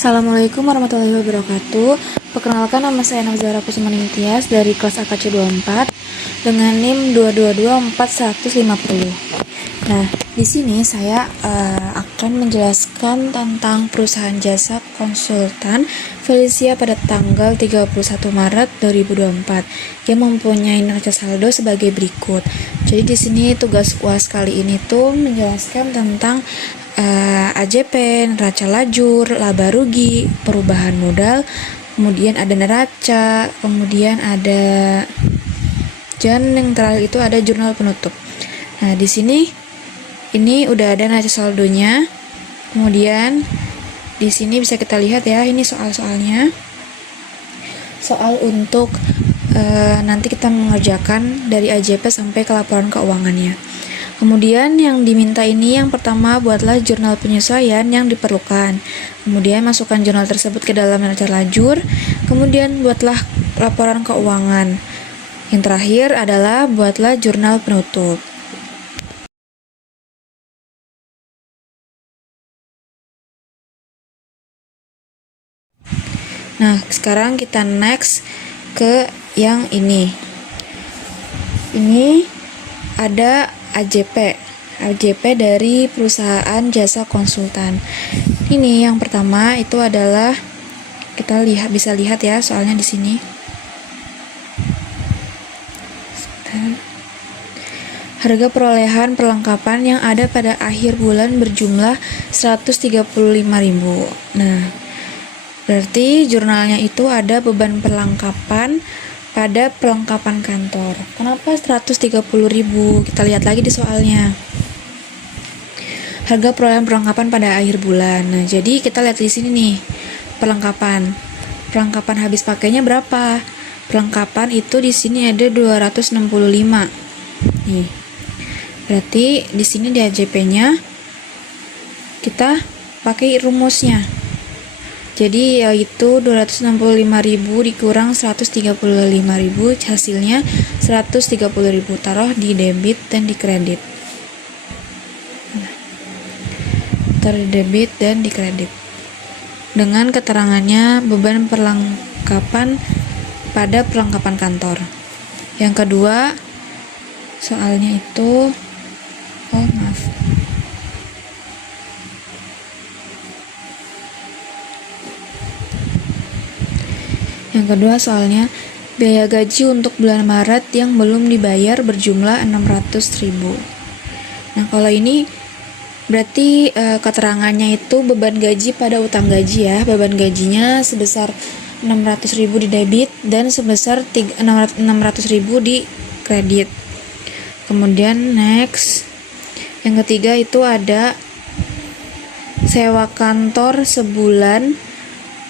Assalamualaikum warahmatullahi wabarakatuh. Perkenalkan, nama saya Nazara Kusuma Ningtyas dari kelas AKC 24 dengan NIM 2224150. Nah, di sini saya akan menjelaskan tentang perusahaan jasa konsultan Felicia pada tanggal 31 Maret 2024 yang mempunyai neraca saldo sebagai berikut. Jadi di sini tugas UAS kali ini tuh menjelaskan tentang AJP, neraca lajur, laba rugi, perubahan modal, kemudian ada neraca, kemudian ada yang terakhir itu ada jurnal penutup. Nah, di sini ini udah ada neraca saldonya. Kemudian di sini bisa kita lihat ya, ini soal-soalnya. Soal untuk nanti kita mengerjakan dari AJP sampai ke laporan keuangannya. Kemudian yang diminta ini yang pertama, buatlah jurnal penyesuaian yang diperlukan. Kemudian masukkan jurnal tersebut ke dalam neraca lajur. Kemudian buatlah laporan keuangan. Yang terakhir adalah buatlah jurnal penutup. Nah, sekarang kita next ke yang ini. Ini ada AJP dari perusahaan jasa konsultan. Ini yang pertama itu adalah kita bisa lihat ya soalnya di sini. Harga perolehan perlengkapan yang ada pada akhir bulan berjumlah 135.000. Nah, berarti jurnalnya itu ada beban perlengkapan pada perlengkapan kantor. Kenapa 130.000? Kita lihat lagi di soalnya. Harga perolehan perlengkapan pada akhir bulan. Nah, jadi kita lihat di sini nih. Perlengkapan habis pakainya berapa? Perlengkapan itu di sini ada 265. Nih. Berarti di sini di AJP-nya kita pakai rumusnya. Jadi yaitu 265.000 dikurang 135.000, hasilnya 130.000. Taruh di debit dan di kredit. Taruh di debit dan di kredit. Dengan keterangannya beban perlengkapan pada perlengkapan kantor. Yang kedua, soalnya itu Yang kedua soalnya biaya gaji untuk bulan Maret yang belum dibayar berjumlah 600.000. Nah, kalau ini berarti keterangannya itu beban gaji pada utang gaji ya. Beban gajinya sebesar 600.000 di debit dan sebesar 600.000 di kredit. Kemudian next, yang ketiga itu ada sewa kantor sebulan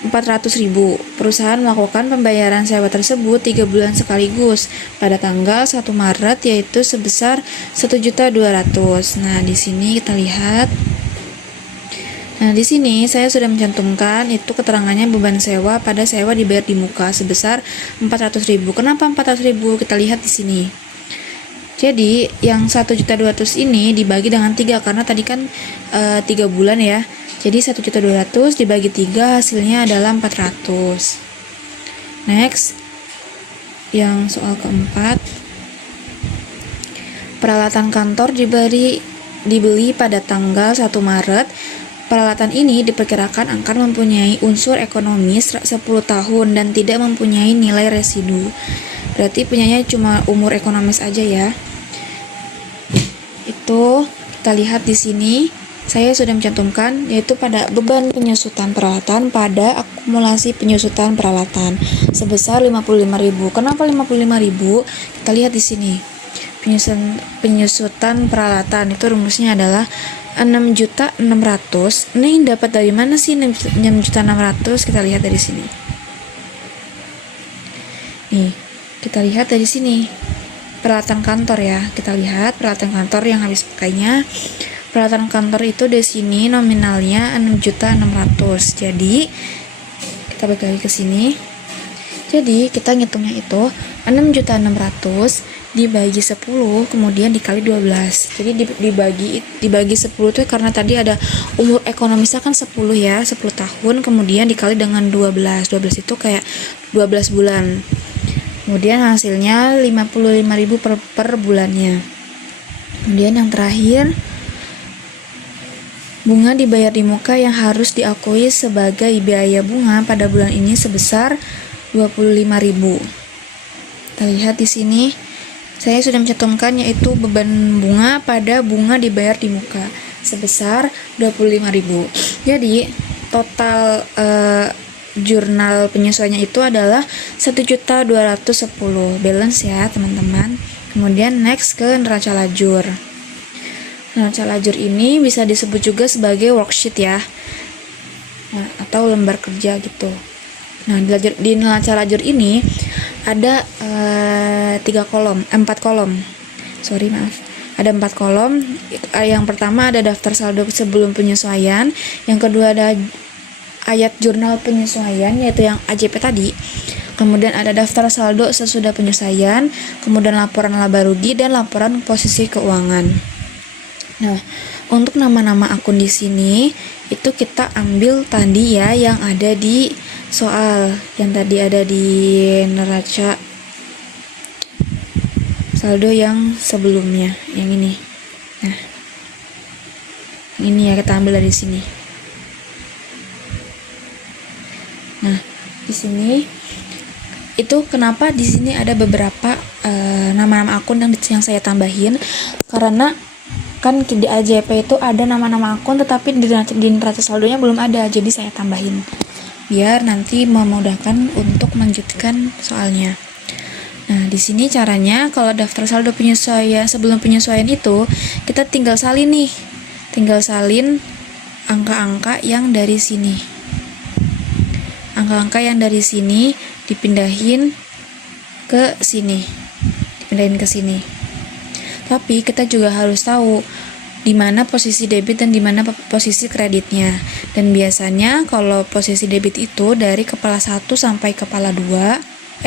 400.000. Perusahaan melakukan pembayaran sewa tersebut 3 bulan sekaligus pada tanggal 1 Maret yaitu sebesar 1.200.000. Nah, di sini kita lihat. Nah, di sini saya sudah mencantumkan itu keterangannya beban sewa pada sewa dibayar di muka sebesar 400.000. Kenapa 400.000? Kita lihat di sini. Jadi, yang 1.200.000 ini dibagi dengan 3 karena tadi kan 3 bulan ya. Jadi 1.200.000 dibagi 3 hasilnya adalah 400. Next, yang soal keempat. Peralatan kantor dibeli pada tanggal 1 Maret. Peralatan ini diperkirakan akan mempunyai unsur ekonomis 10 tahun dan tidak mempunyai nilai residu. Berarti punyanya cuma umur ekonomis aja ya. Itu kita lihat di sini. Saya sudah mencantumkan yaitu pada beban penyusutan peralatan pada akumulasi penyusutan peralatan sebesar 55.000. Kenapa 55.000? Kita lihat di sini. Penyusutan peralatan itu rumusnya adalah 6.600.000. Ini dapat dari mana sih 6.600.000? Kita lihat dari sini. Nih, kita lihat dari sini. Peralatan kantor ya. Kita lihat peralatan kantor yang habis pakainya. Peralatan kantor itu di sini nominalnya 6.600.000. Jadi kita balik lagi ke sini. Jadi kita ngitungnya itu 6.600.000 dibagi 10 kemudian dikali 12. Jadi dibagi 10 tuh karena tadi ada umur ekonomisnya kan 10 ya, 10 tahun, kemudian dikali dengan 12. 12 itu kayak 12 bulan. Kemudian hasilnya 55.000 per bulannya. Kemudian yang terakhir, bunga dibayar di muka yang harus diakui sebagai biaya bunga pada bulan ini sebesar 25.000. Kita lihat di sini, saya sudah mencantumkan yaitu beban bunga pada bunga dibayar di muka sebesar 25.000. Jadi total jurnal penyesuaiannya itu adalah 1.210.000 balance ya teman-teman. Kemudian next ke neraca lajur. Neraca lajur ini bisa disebut juga sebagai worksheet ya, atau lembar kerja gitu. Nah, di neraca lajur ini ada 4 kolom. Ada 4 kolom. Yang pertama ada daftar saldo sebelum penyesuaian. Yang kedua ada ayat jurnal penyesuaian, yaitu yang AJP tadi. Kemudian ada daftar saldo sesudah penyesuaian, kemudian laporan laba rugi dan laporan posisi keuangan. Nah, untuk nama-nama akun di sini itu kita ambil tadi ya yang ada di soal, yang tadi ada di neraca saldo yang sebelumnya, yang ini. Nah, ini ya kita ambil dari sini. Nah, di sini itu kenapa di sini ada beberapa nama-nama akun yang saya tambahin, karena kan di AJP itu ada nama-nama akun tetapi di neraca saldonya belum ada, jadi saya tambahin biar nanti memudahkan untuk melanjutkan soalnya. Nah, di sini caranya kalau daftar saldo penyesuaian sebelum penyesuaian itu kita tinggal salin angka-angka yang dari sini. Angka-angka yang dari sini dipindahin ke sini. Tapi kita juga harus tahu di mana posisi debit dan di mana posisi kreditnya. Dan biasanya kalau posisi debit itu dari kepala 1 sampai kepala 2,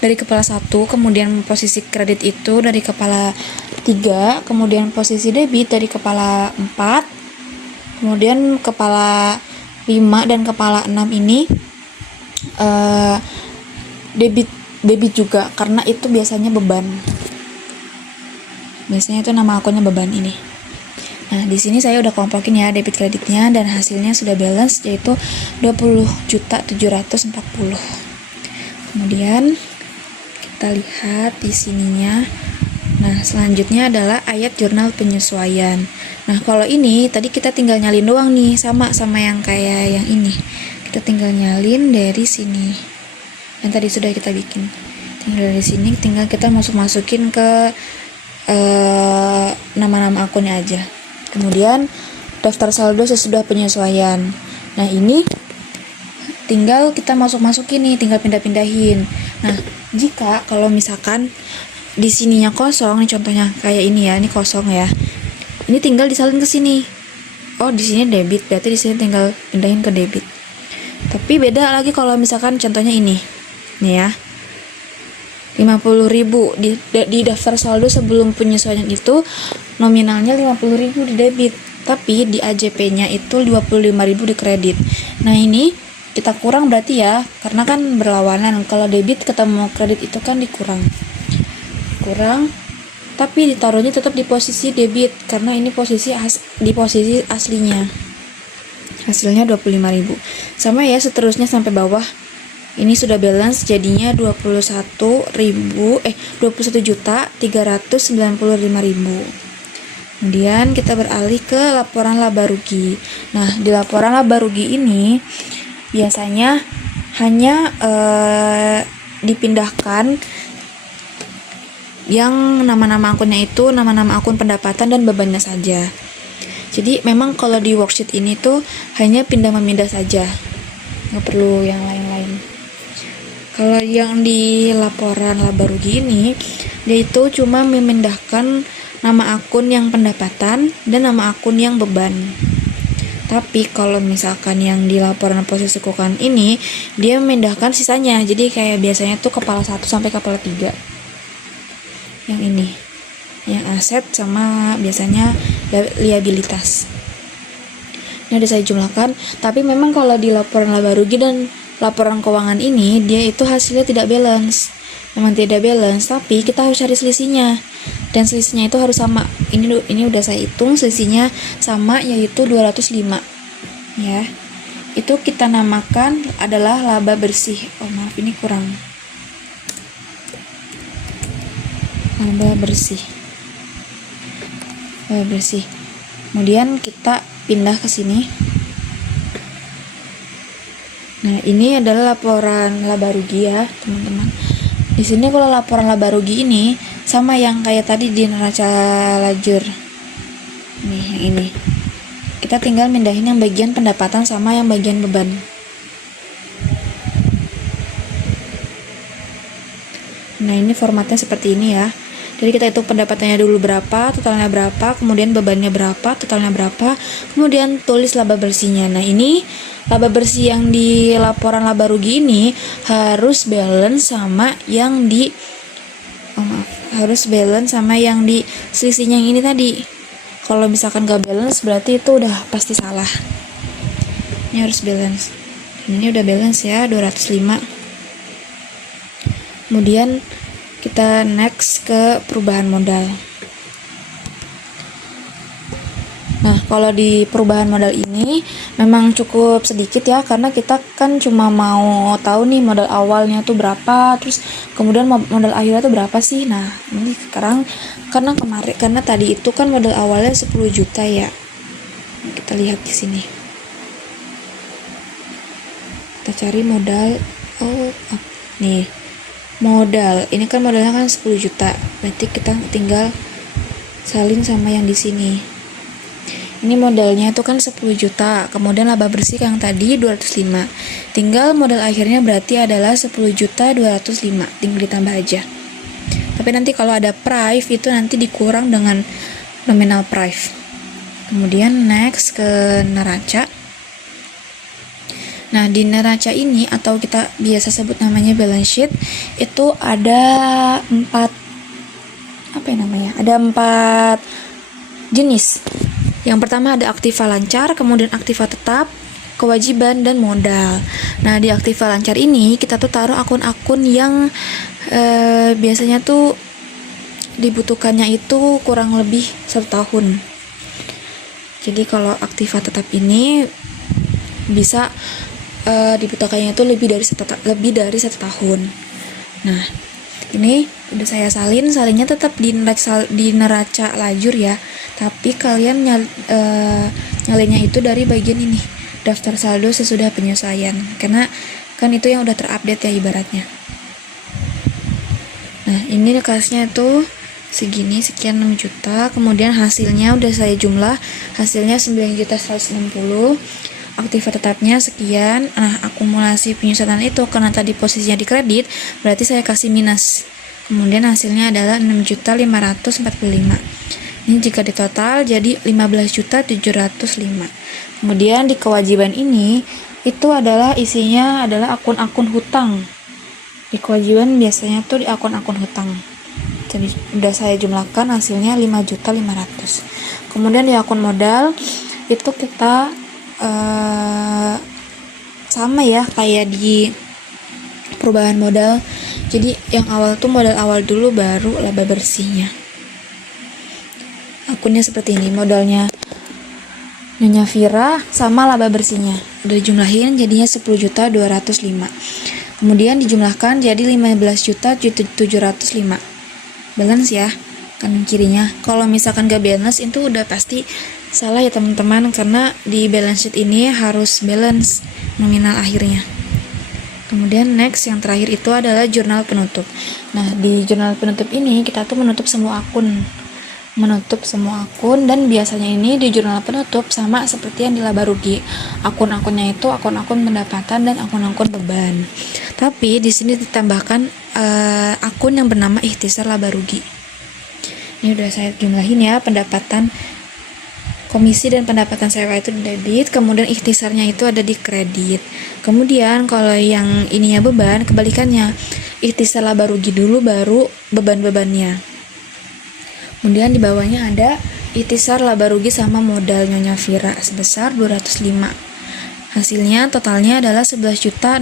dari kepala 1, kemudian posisi kredit itu dari kepala 3, kemudian posisi debit dari kepala 4, kemudian kepala 5 dan kepala 6 ini debit juga, karena itu biasanya beban. Biasanya itu nama akunnya beban ini. Nah, di sini saya udah kompokin ya debit kreditnya dan hasilnya sudah balance yaitu 20.740. Kemudian kita lihat di sininya. Nah, selanjutnya adalah ayat jurnal penyesuaian. Nah, kalau ini tadi kita tinggal nyalin doang nih, sama yang kayak yang ini. Kita tinggal nyalin dari sini. Yang tadi sudah kita bikin. Tinggal dari sini tinggal kita masukin ke nama-nama akunnya aja. Kemudian daftar saldo sesudah penyesuaian. Nah, ini tinggal kita masukin nih, tinggal pindah-pindahin. Nah, jika kalau misalkan di sininya kosong, nih contohnya kayak ini ya, ini kosong ya. Ini tinggal disalin ke sini. Oh, di sini debit, berarti di sini tinggal pindahin ke debit. Tapi beda lagi kalau misalkan contohnya ini. Nih ya. 50.000 di daftar saldo sebelum penyesuaian itu nominalnya 50.000 di debit, tapi di AJP-nya itu 25.000 di kredit. Nah, ini kita kurang berarti ya, karena kan berlawanan. Kalau debit ketemu kredit itu kan kurang, tapi ditaruhnya tetap di posisi debit karena ini di posisi aslinya. Hasilnya 25.000. Sama ya seterusnya sampai bawah. Ini sudah balance jadinya 21.395.000. Kemudian kita beralih ke laporan laba rugi. Nah, di laporan laba rugi ini biasanya hanya dipindahkan yang nama-nama akunnya itu nama-nama akun pendapatan dan bebannya saja. Jadi memang kalau di worksheet ini tuh hanya pindah-memindah saja, nggak perlu yang lain-lain. Kalau yang di laporan laba rugi ini, dia itu cuma memindahkan nama akun yang pendapatan dan nama akun yang beban. Tapi kalau misalkan yang di laporan posisi keuangan ini, dia memindahkan sisanya. Jadi kayak biasanya tuh kepala 1 sampai kepala 3. yang ini, yang aset sama biasanya liabilitas. Ini udah saya jumlahkan, tapi memang kalau di laporan laba rugi dan laporan keuangan ini dia itu hasilnya tidak balance. Memang tidak balance, tapi kita harus cari selisihnya. Dan selisihnya itu harus sama. Ini udah saya hitung selisihnya sama, yaitu 205. Ya. Itu kita namakan adalah laba bersih. Oh, maaf, ini kurang. Laba bersih. Laba bersih. Kemudian kita pindah ke sini. Nah, ini adalah laporan laba rugi ya, teman-teman. Di sini kalau laporan laba rugi ini sama yang kayak tadi di neraca lajur. Nih, yang ini. Kita tinggal mindahin yang bagian pendapatan sama yang bagian beban. Nah, ini formatnya seperti ini ya. Jadi kita hitung pendapatannya dulu berapa, totalnya berapa, kemudian bebannya berapa, totalnya berapa, kemudian tulis laba bersihnya. Nah, ini laba bersih yang di laporan laba rugi ini harus balance sama yang di selisihnya yang ini tadi. Kalau misalkan gak balance berarti itu udah pasti salah. Ini harus balance. Ini udah balance ya, 205. Kemudian kita next ke perubahan modal. Nah, kalau di perubahan modal ini memang cukup sedikit ya, karena kita kan cuma mau tahu nih modal awalnya tuh berapa, terus kemudian modal akhirnya tuh berapa sih. Nah, ini sekarang karena tadi itu kan modal awalnya 10 juta ya. Kita lihat di sini. Kita cari modal. Nih. Modal. Ini kan modalnya kan 10 juta. Berarti kita tinggal salin sama yang di sini. Ini modalnya itu kan 10 juta, kemudian laba bersih yang tadi 205. Tinggal modal akhirnya berarti adalah 10 juta 205, tinggal ditambah aja. Tapi nanti kalau ada price itu nanti dikurang dengan nominal price. Kemudian next ke neraca. Nah, di neraca ini atau kita biasa sebut namanya balance sheet, itu ada 4 jenis. Yang pertama ada aktiva lancar, kemudian aktiva tetap, kewajiban, dan modal. Nah, di aktiva lancar ini kita tuh taruh akun-akun yang biasanya tuh dibutuhkannya itu kurang lebih 1 tahun. Jadi kalau aktiva tetap ini bisa dibutuhkannya itu lebih dari 1 tahun. Nah, ini udah saya salinnya tetap di neraca lajur ya, tapi kalian nyalinnya itu dari bagian ini, daftar saldo sesudah penyesuaian, karena kan itu yang udah terupdate ya ibaratnya. Nah, ini kelasnya tuh segini, sekian 6 juta, kemudian hasilnya udah saya jumlah, hasilnya 9.160. Aktiva tetapnya sekian. Nah, akumulasi penyusunan itu karena tadi posisinya di kredit, berarti saya kasih minus. Kemudian hasilnya adalah 6.545. Ini jika ditotal jadi 15.705. Kemudian di kewajiban ini itu adalah isinya adalah akun-akun hutang. Di kewajiban biasanya tuh di akun-akun hutang. Jadi udah saya jumlahkan hasilnya 5.500. Kemudian di akun modal itu kita sama ya kayak di perubahan modal. Jadi yang awal tuh modal awal dulu, baru laba bersihnya. Akunnya seperti ini, modalnya Nyonya Vira sama laba bersihnya. Udah dijumlahin jadinya 10.205. Kemudian dijumlahkan jadi 15.705. Balance ya kanan kirinya. Kalau misalkan gak balance itu udah pasti salah ya teman-teman, karena di balance sheet ini harus balance nominal akhirnya. Kemudian next yang terakhir itu adalah jurnal penutup. Nah, di jurnal penutup ini kita tuh menutup semua akun, dan biasanya ini di jurnal penutup sama seperti yang di laba rugi. Akun-akunnya itu akun-akun pendapatan dan akun-akun beban. Tapi di sini ditambahkan akun yang bernama ikhtisar laba rugi. Ini udah saya jumlahin ya, pendapatan komisi dan pendapatan sewa itu di debit, kemudian ikhtisarnya itu ada di kredit. Kemudian kalau yang ininya beban, kebalikannya. Ikhtisar laba rugi dulu baru beban-bebannya. Kemudian di bawahnya ada ikhtisar laba rugi sama modal Nyonya Vira sebesar 205. Hasilnya totalnya adalah 11.680.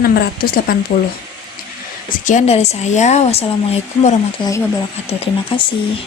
Sekian dari saya. Wassalamualaikum warahmatullahi wabarakatuh. Terima kasih.